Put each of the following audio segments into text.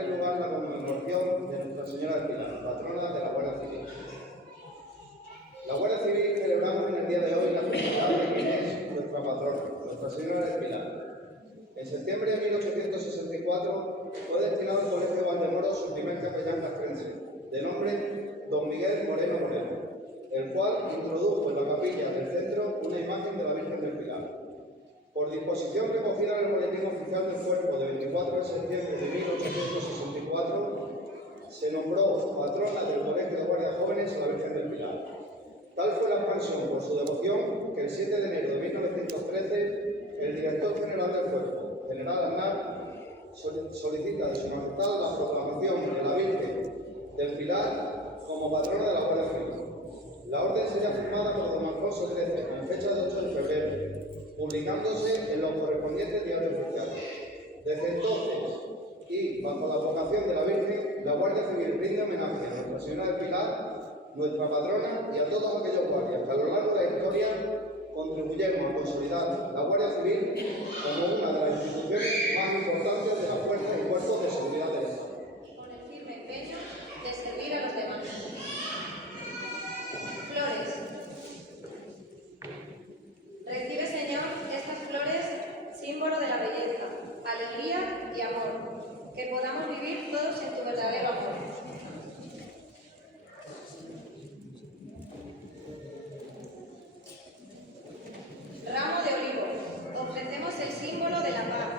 tener lugar la conmemoración de Nuestra Señora del Pilar, patrona de la Guardia Civil. La Guardia Civil celebramos en el día de hoy la festividad de quien es nuestra patrona, Nuestra Señora del Pilar. En septiembre de 1864 fue destinado al Colegio Valdemoro su primer capellán castrense, de nombre Don Miguel Moreno Moreno, el cual introdujo en la capilla del centro una imagen de la Virgen del Pilar. Por disposición recogida en el Boletín Oficial del Cuerpo de 24 de septiembre de 1864, se nombró patrona del Colegio de Guardias Jóvenes a la Virgen del Pilar. Tal fue la expansión por su devoción que el 7 de enero de 1913 el director general del Cuerpo, General Aznar, solicita de su majestad la proclamación de la Virgen del Pilar como patrona de la Guardia Civil. La orden sería firmada por don Alfonso XIII con fecha de 8 de febrero, publicándose en los correspondientes diarios oficiales. Desde entonces, y bajo la vocación de la Virgen, la Guardia Civil rinde homenaje a Nuestra Señora del Pilar, nuestra patrona, y a todos aquellos guardias que a lo largo de la historia contribuyemos a consolidar la Guardia Civil como una de las instituciones más importantes de las fuerzas y cuerpos de seguridad del Estado. Con el firme empeño de servir a los demás. Flores. Recibe, Señor, estas flores, símbolo de la belleza, alegría y amor, que podamos vivir todos en tu verdadero amor. Ramo de olivo, ofrecemos el símbolo de la paz.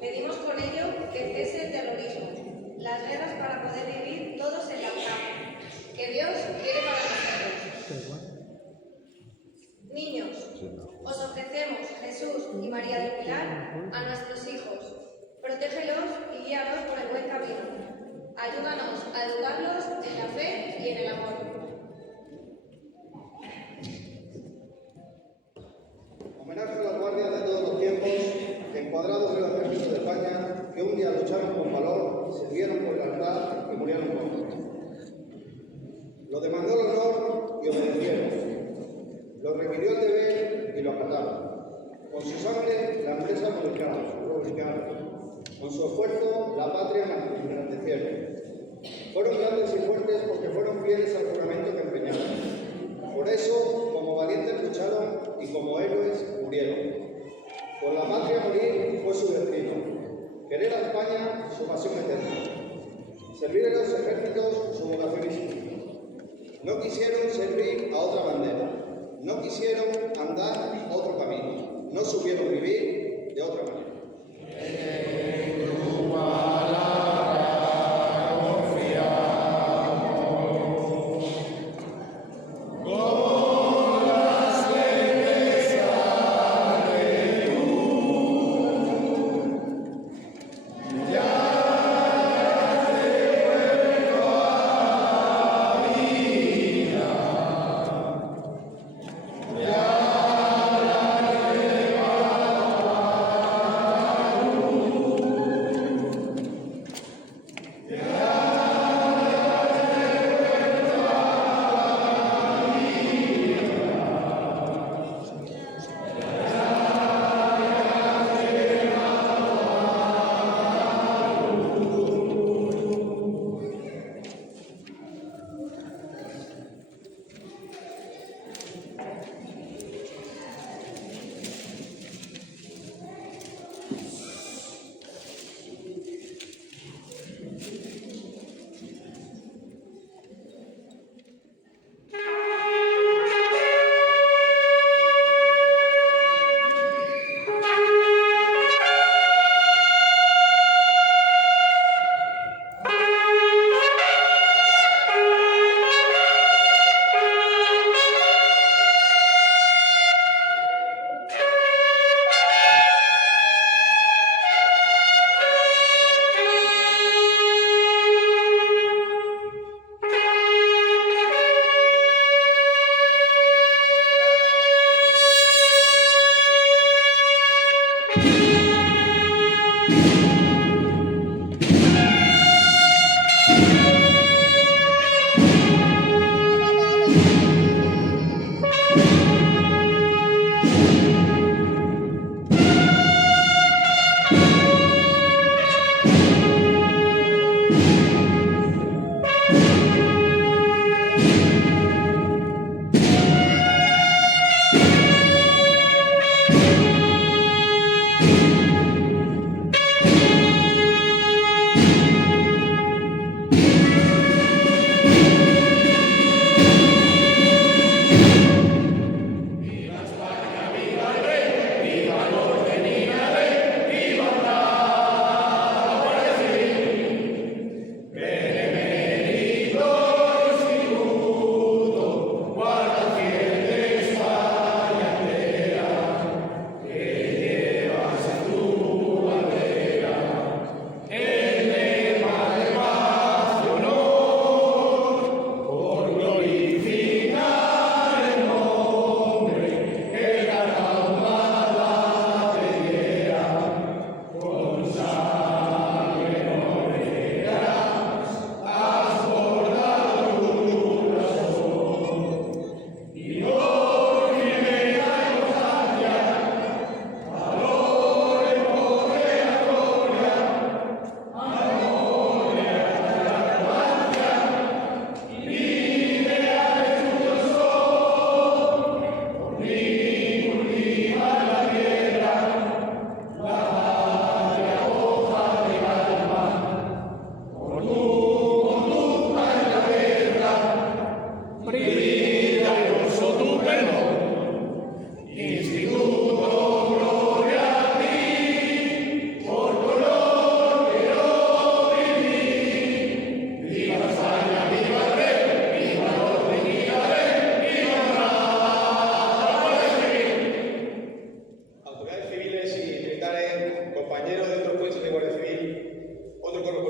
Pedimos con ello que cese el terrorismo, las guerras para poder vivir todos en la paz que Dios quiere para nosotros. Niños, os ofrecemos, Jesús y María del Pilar, a nuestros hijos. Protégelos y guíalos por el buen camino. Ayúdanos a educarlos en la fe y en el amor. Homenaje a las guardias de todos los tiempos, encuadrados en el ejército de España, que un día lucharon con valor, sirvieron con lealtad y murieron con honor. Lo demandó el honor y obedecieron. Lo requirió el deber y lo acataron. Con su sangre la empresa rubricaron. Con su esfuerzo la patria engrandecieron. Fueron grandes y fuertes porque fueron fieles al juramento que empeñaron. Por eso, como valientes lucharon y como héroes murieron. Por la patria morir fue su destino. Querer a España, su pasión eterna. Servir a los ejércitos, su vocación y su vida. No quisieron servir a otra bandera. No quisieron andar otro camino. No supieron vivir de otra manera.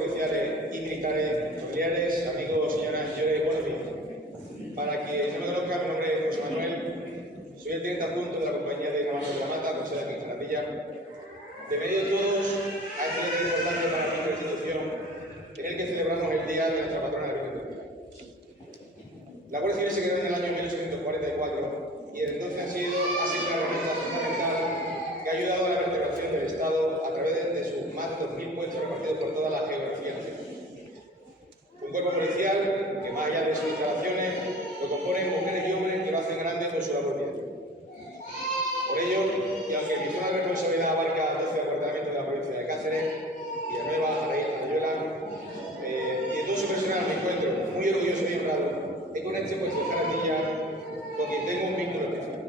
policiales y militares, familiares, amigos, señoras y señores, buenos días. Para quien no me conozca, mi nombre es José Manuel, soy el teniente adjunto de la compañía de Navarro de la Mata, con sede aquí en Jarandilla. Bienvenidos todos a este evento importante para nuestra institución, en el que celebramos el Día de nuestra patrona de la Virgen. La Guardia Civil se creó en el año 1844 y desde entonces ha sido una herramienta fundamental que ha ayudado a la vertebración del Estado a través de sus más de 2.000 puestos repartidos por toda la geografía nacional. Un cuerpo policial que, más allá de sus instalaciones, lo componen mujeres y hombres que lo hacen grande con su labor diaria. Por ello, y aunque mi zona de responsabilidad abarca 12 departamentos de la provincia de Cáceres, Villanueva, Rayuela, y de todo su personal me encuentro muy orgulloso y honrado, es con este puesto de Jarandilla con quien tengo un vínculo especial.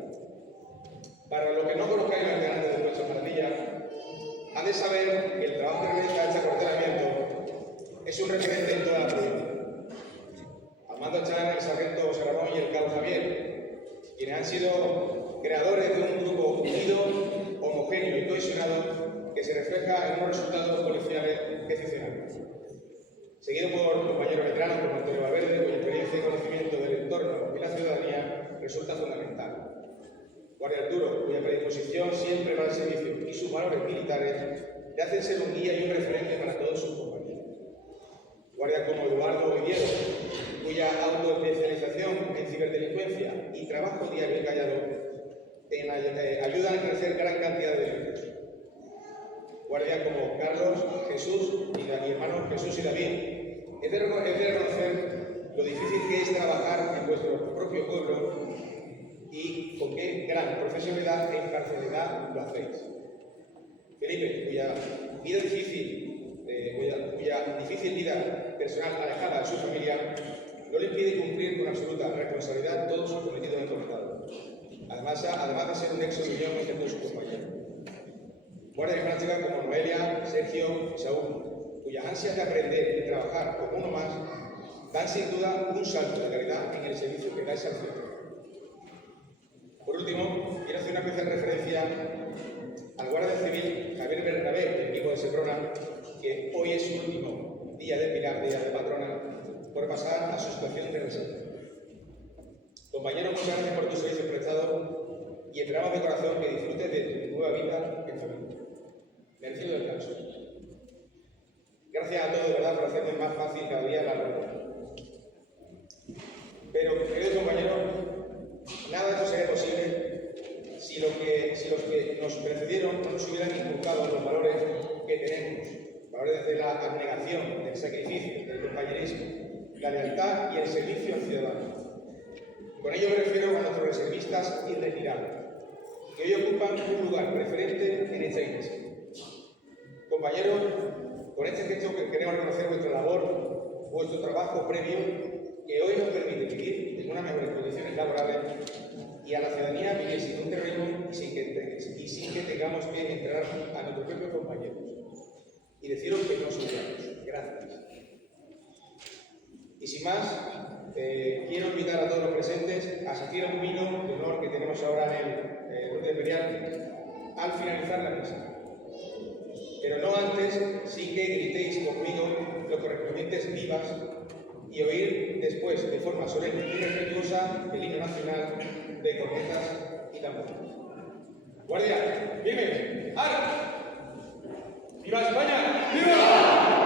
Para los que no conozcáis los integrantes del puesto de Jarandilla, han de saber que el trabajo que realiza este acuartelamiento es un referente en toda la provincia. Al mando están el sargento José Ramón y el cabo Javier, quienes han sido creadores de un grupo unido, homogéneo y cohesionado que se refleja en unos resultados policiales excepcionales. Seguido por compañeros veteranos como Antonio Valverde, cuya experiencia y conocimiento del entorno y la ciudadanía resulta fundamental. Guardia Arturo, cuya predisposición siempre para el servicio y sus valores militares le hacen ser un guía y un referente para todos sus compañeros. Guardias como Eduardo Oviedo, cuya autoespecialización en ciberdelincuencia y trabajo diario y callado ayudan a crecer gran cantidad de delitos. Guardias como Carlos, Jesús y hermanos Jesús y David. Es de reconocer lo difícil que es trabajar en vuestro propio pueblo y con qué gran profesionalidad e imparcialidad lo hacéis. Felipe, cuya difícil vida personal alejada de su familia no le impide cumplir con absoluta responsabilidad todos sus cometidos encomendados. Además de ser un nexo de unión entre sus compañeros. Guardias prácticas como Noelia, Sergio y Saúl, cuyas ansias de aprender y trabajar como uno más dan sin duda un salto de calidad en el servicio que dais al ciudadano. Por último, quiero hacer una especial referencia al guardia civil Javier Bernabé, del equipo de Seprona, que hoy es su último día de pilar, día de patrona, por pasar a su situación de reserva. Compañero, muchas gracias por tus servicios prestados y esperamos de corazón que disfrutes de tu nueva vida en familia. Merecido descanso. Gracias a todos, de verdad, por hacerme más fácil cada día la ruta. Pero, queridos compañeros, nada de esto sería posible si los que nos precedieron no nos hubieran inculcado los valores que tenemos, valores de la abnegación, del sacrificio, del compañerismo, la lealtad y el servicio al ciudadano. Con ello me refiero a nuestros reservistas irretirables, que hoy ocupan un lugar preferente en esta iglesia. Compañeros, con este gesto que queremos reconocer vuestra labor, vuestro trabajo previo, que hoy nos permite vivir en unas mejores condiciones laborales y a la ciudadanía vivir sin un terreno y sin que tengamos que entrar a nuestros propios compañeros. Y deciros que no os olvidamos. Gracias. Y sin más, quiero invitar a todos los presentes a asistir a un vino de honor que tenemos ahora en el orden imperial al finalizar la misa. Pero no antes, sí que gritéis conmigo los correspondientes vivas y oír después, de forma solemne y respetuosa, el himno nacional de cornetas y tambores. ¡Guardia! ¡Firmes! ¡Ar! ¡Viva España! ¡Viva!